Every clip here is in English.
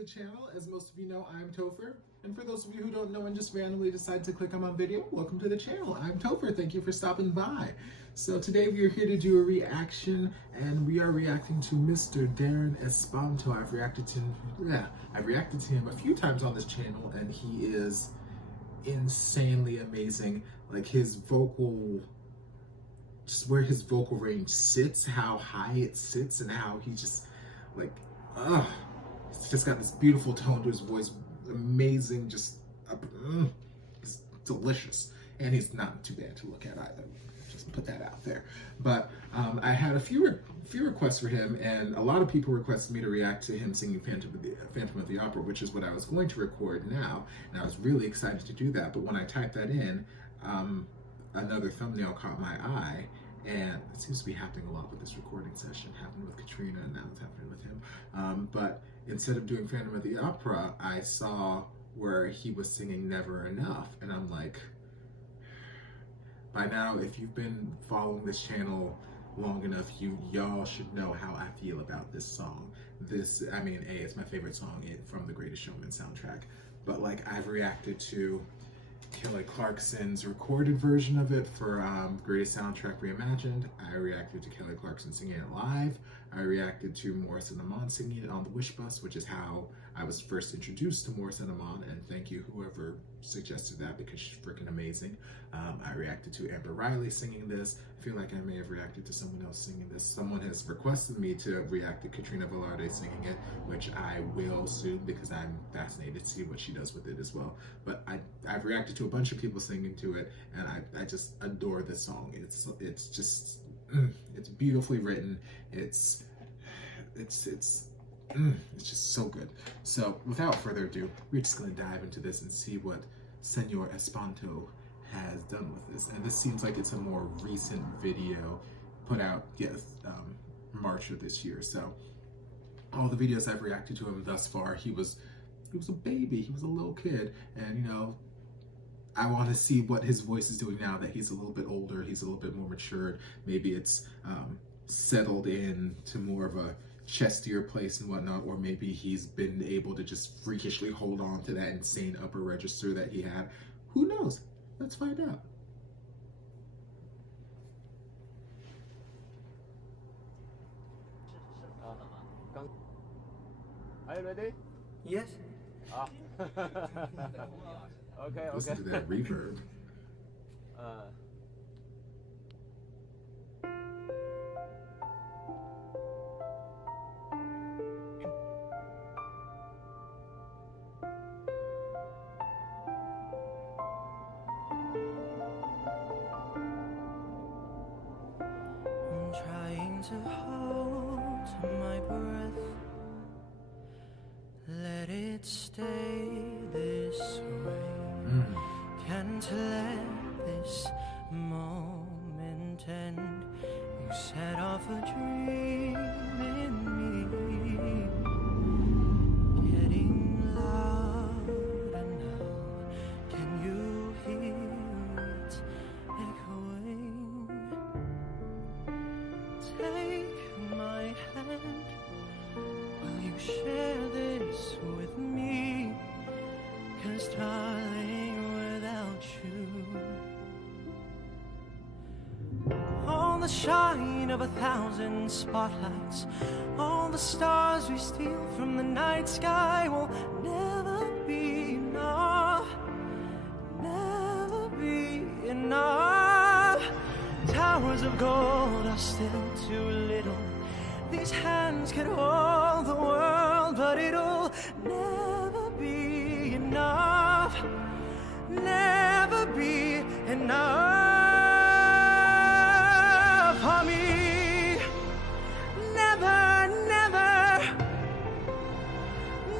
the channel. As most of you know, I'm Topher. And for those of you who don't know and just randomly decide to click on my video, welcome to the channel. I'm Topher. Thank you for stopping by. So today we are here to do a reaction, and we are reacting to Mr. Darren Espanto. I've reacted to him a few times on this channel, and he is insanely amazing. Like his vocal, just where his vocal range sits, how high it sits, and how he just like, he's just got this beautiful tone to his voice, amazing, just it's delicious, and he's not too bad to look at either. Just put that out there. But I had a few requests for him, and a lot of people requested me to react to him singing Phantom of the Opera, which is what I was going to record now, and I was really excited to do that. But when I typed that in, another thumbnail caught my eye. And it seems to be happening a lot with this recording session. Happened with Katrina, and now it's happening with him. But instead of doing Phantom of the Opera, I saw where he was singing Never Enough. And I'm like, by now, if you've been following this channel long enough, y'all should know how I feel about this song. I mean, it's my favorite song from the Greatest Showman soundtrack. But like, I've reacted to Kelly Clarkson's recorded version of it for Greatest Soundtrack Reimagined. I reacted to Kelly Clarkson singing it live. I reacted to Morris and Amon singing it on the Wish Bus, which is how I was first introduced to Morris and Amon, and thank you whoever suggested that, because she's freaking amazing. I reacted to Amber Riley singing this. I feel like I may have reacted to someone else singing this. Someone has requested me to react to Katrina Velarde singing it, which I will soon, because I'm fascinated to see what she does with it as well. But I've reacted to a bunch of people singing to it, and I just adore this song. It's just it's beautifully written. It's just so good. So without further ado, we're just gonna dive into this and see what Senor Espanto has done with this. And this seems like it's a more recent video put out, March of this year. So all the videos I've reacted to him thus far, he was a baby, he was a little kid, and you know, I want to see what his voice is doing now that he's a little bit older, he's a little bit more matured. Maybe it's settled in to more of a chestier place and whatnot, or maybe he's been able to just freakishly hold on to that insane upper register that he had. Who knows? Let's find out. Are you ready? Yes. Okay. Listen to that reverb. I'm trying to hold my breath. Let it stay this way. Can't let this moment end. You set off a dream in me, getting louder now. Can you hear it echoing? Take my hand. Will you share this with me? 'Cause darling, without you, all the shine of 1,000 spotlights, all the stars we steal from the night sky will never be enough, never be enough. Towers of gold are still too little. These hands could hold the world, but it'll never be enough, never be enough for me. Never, never,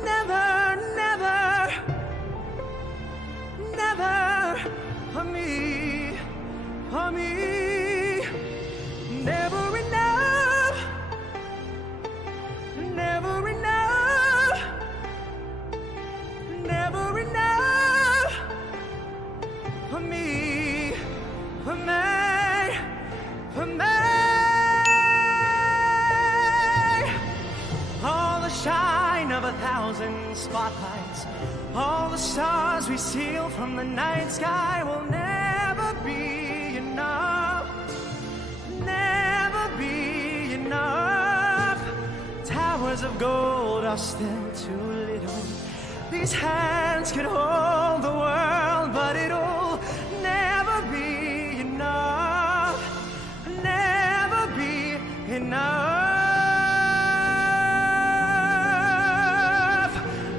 never, never, never for me, for me. Never enough, never enough, never enough for me. thousand spotlights, all the stars we steal from the night sky will never be enough, never be enough. Towers of gold are still too little. These hands could hold the world, but it'll never be enough, never be enough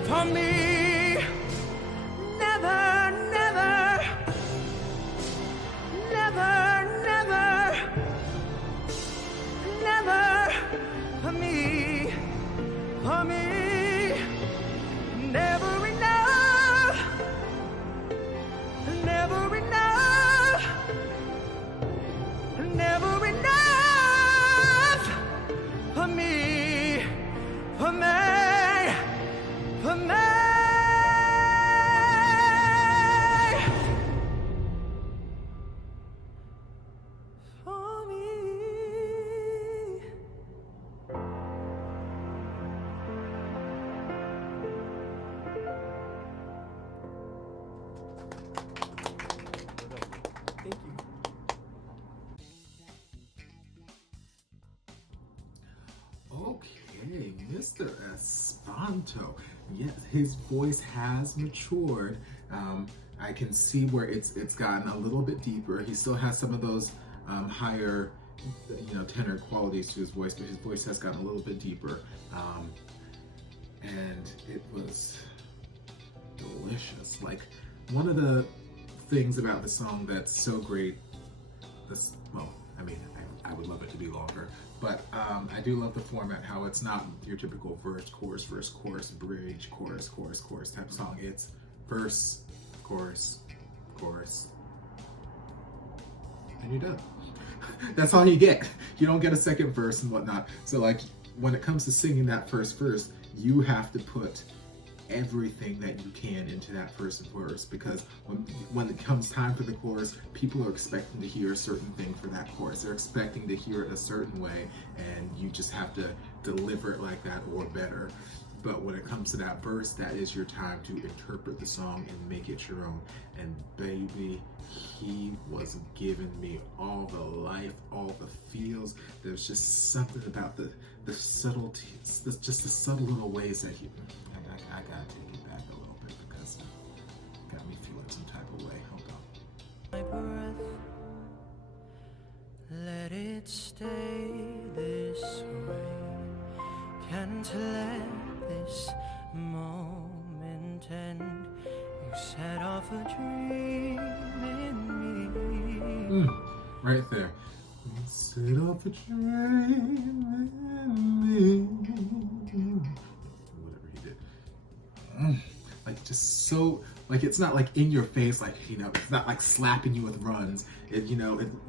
for me. Never, never, never, never, never for me, for me. Never enough, never enough, never enough for me, for me, for me. For me. Thank you. Okay, Mr. Espanto. Yes, his voice has matured. I can see where it's gotten a little bit deeper. He still has some of those higher, tenor qualities to his voice, but his voice has gotten a little bit deeper. And it was delicious. Like, one of the things about the song that's so great, I would love it to be longer, but I do love the format, how it's not your typical verse, chorus, bridge, chorus type song. It's verse, chorus, and you're done. That's all you get. You don't get a second verse and whatnot. So like, when it comes to singing that first verse, you have to put everything that you can into that first verse, because when it comes time for the chorus, people are expecting to hear a certain thing for that chorus. They're expecting to hear it a certain way, and you just have to deliver it like that or better. But when it comes to that verse, that is your time to interpret the song and make it your own. And baby, he was giving me all the life, all the feels. There's just something about the subtleties, just the subtle little ways that I gotta take it back a little bit, because it got me feeling some type of way. Hold on. My breath, let it stay this way. Can't let this moment end. You set off a dream in me. Right there. You set off a dream in me. Whatever he did. Like, just so, like, it's not like in your face, like, it's not like slapping you with runs. It's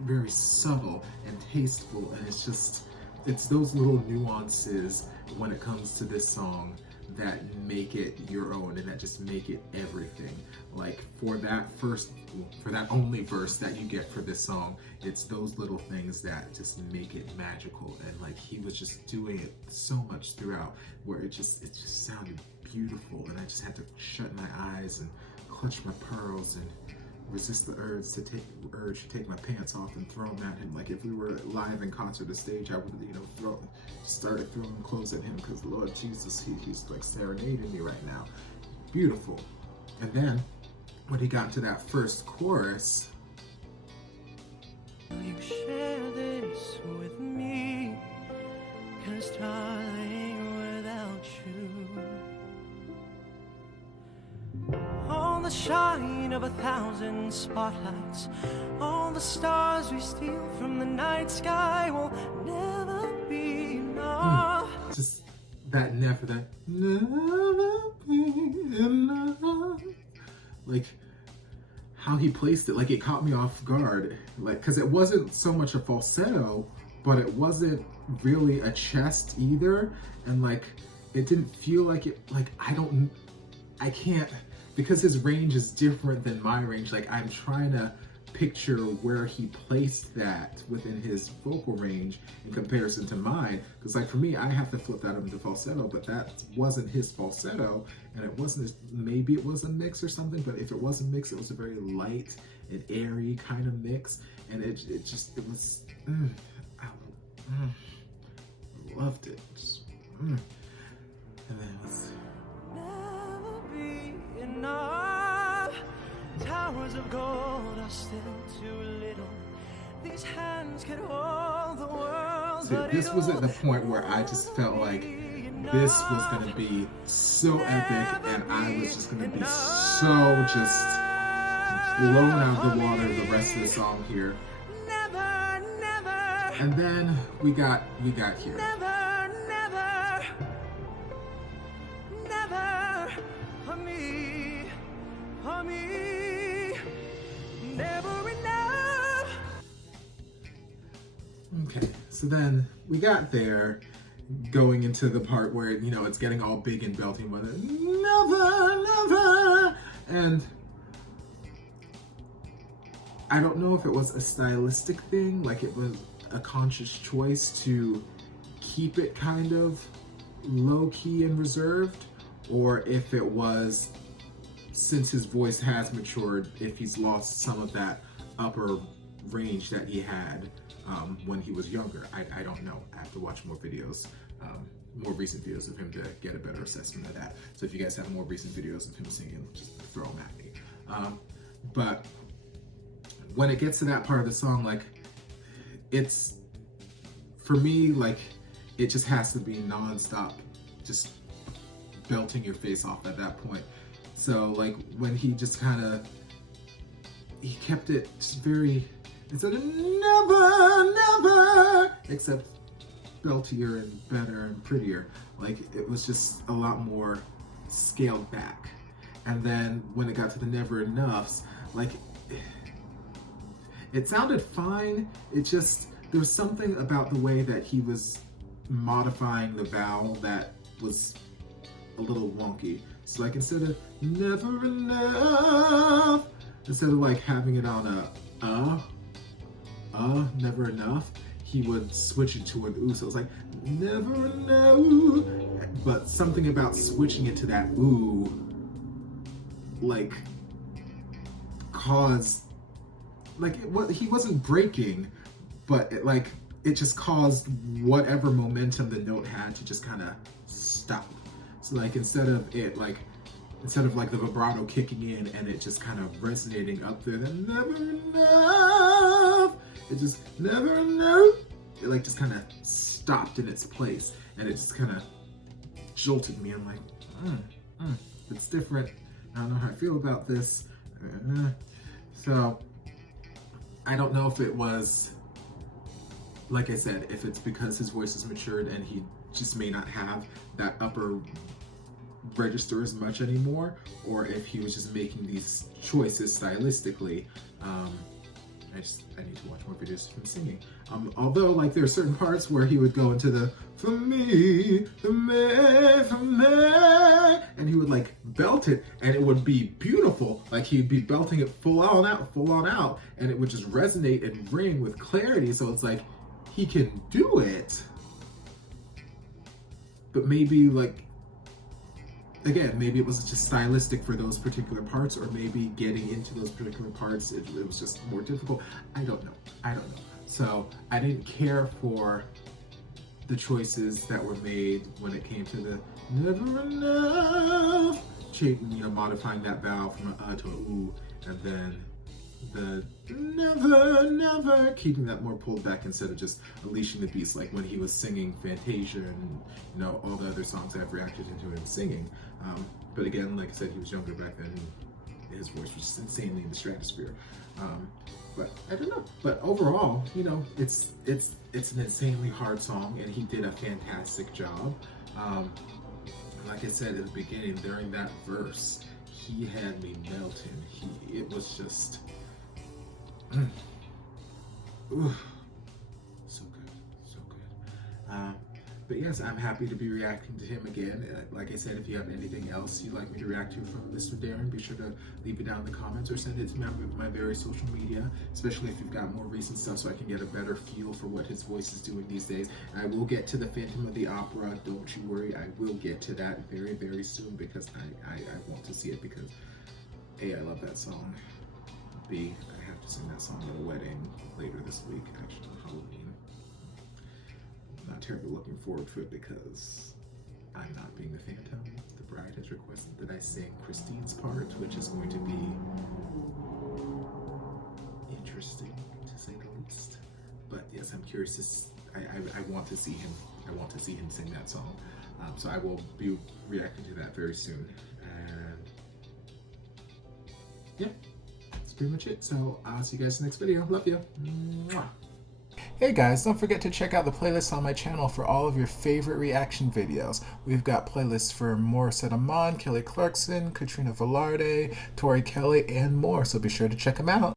very subtle and tasteful, and it's those little nuances when it comes to this song that make it your own, and that just make it everything. Like, for that only verse that you get for this song, it's those little things that just make it magical. And like, he was just doing it so much throughout, where it just sounded beautiful, and I just had to shut my eyes and clutch my pearls and resist the urge to take my pants off and throw them at him. Like, if we were live in concert or stage, I would started throwing clothes at him, because Lord Jesus, he's like serenading me right now. Beautiful. And then when he got to that first chorus, You share this with me, 'cause darling, without you, all the shine of 1,000 spotlights, all the stars we steal from the night sky will never be enough. just that never be enough. Like, how he placed it, like, it caught me off guard. Like, because it wasn't so much a falsetto, but it wasn't really a chest either. And like, it didn't feel like it, like, I can't, because his range is different than my range. Like, I'm trying to picture where he placed that within his vocal range in comparison to mine. Because like for me, I have to flip that into falsetto, but that wasn't his falsetto, and it wasn't, maybe it was a mix or something, but if it was a mix, it was a very light and airy kind of mix, and it was, I loved it. And then let's Never be enough. Towers of gold are still too little. These hands could hold the world. see, this was at the point where I just felt like this was going to be so epic, and I was just going to be so just blown out of the water the rest of the song here. Never, never, And then we got here. never, never, never for me, never enough. Okay, so then we got there, going into the part where, you know, it's getting all big and belting with it. Never, never! And I don't know if it was a stylistic thing, like it was a conscious choice to keep it kind of low-key and reserved, or if it was, since his voice has matured, if he's lost some of that upper range that he had when he was younger. I don't know. I have to watch more videos, more recent videos of him to get a better assessment of that. So if you guys have more recent videos of him singing, just throw them at me. But when it gets to that part of the song, like, it's, for me, like, it just has to be non-stop, just belting your face off at that point. So like when he just kind of, he kept it just very, instead of never, never, except beltier and better and prettier, like it was just a lot more scaled back. And then when it got to the never enoughs, like it sounded fine, it just, there was something about the way that he was modifying the vowel that was a little wonky. So like instead of never enough, instead of like having it on never enough, he would switch it to an ooh. So it was like never enough, but something about switching it to that ooh, like caused, like he wasn't breaking, but it just caused whatever momentum the note had to just kind of stop. So like instead of like the vibrato kicking in and it just kind of resonating up there, then never enough, it just never enough, it like just kind of stopped in its place, and it just kind of jolted me. I'm like, it's different. I don't know how I feel about this. So I don't know if it was, like I said, if it's because his voice has matured and he just may not have that upper register as much anymore, or if he was just making these choices stylistically. I need to watch more videos of him singing. Although, like, there are certain parts where he would go into the for me, for me, and he would like belt it, and it would be beautiful. Like he'd be belting it full on out, and it would just resonate and ring with clarity. So it's like he can do it, but maybe like, again, maybe it was just stylistic for those particular parts, or maybe getting into those particular parts, it was just more difficult. I don't know. So I didn't care for the choices that were made when it came to the never enough, modifying that vowel from an to an ooh, and then the never, keeping that more pulled back instead of just unleashing the beast, like when he was singing Fantasia and, you know, all the other songs I've reacted into him singing. But again, like I said, he was younger back then, and his voice was just insanely in the stratosphere. But I don't know. But overall, you know, it's an insanely hard song, and he did a fantastic job. Like I said at the beginning, during that verse, he had me melting. It was just, so good. But yes, I'm happy to be reacting to him again. Like I said, if you have anything else you'd like me to react to from Mr. Darren, be sure to leave it down in the comments or send it to me on my various social media, especially if you've got more recent stuff so I can get a better feel for what his voice is doing these days. I will get to the Phantom of the Opera, don't you worry, I will get to that very, very soon because I want to see it because A, I love that song. B, I have to sing that song at a wedding later this week, actually on Halloween. I'm not terribly looking forward to it because I'm not being the Phantom. The bride has requested that I sing Christine's part, which is going to be interesting to say the least. But yes, I'm curious to. I want to see him. I want to see him sing that song. So I will be reacting to that very soon. And yeah, that's pretty much it. So I'll see you guys in the next video. Love you. Mwah. Hey guys, don't forget to check out the playlist on my channel for all of your favorite reaction videos. We've got playlists for Morissette Amon, Kelly Clarkson, Katrina Velarde, Tori Kelly, and more, so be sure to check them out.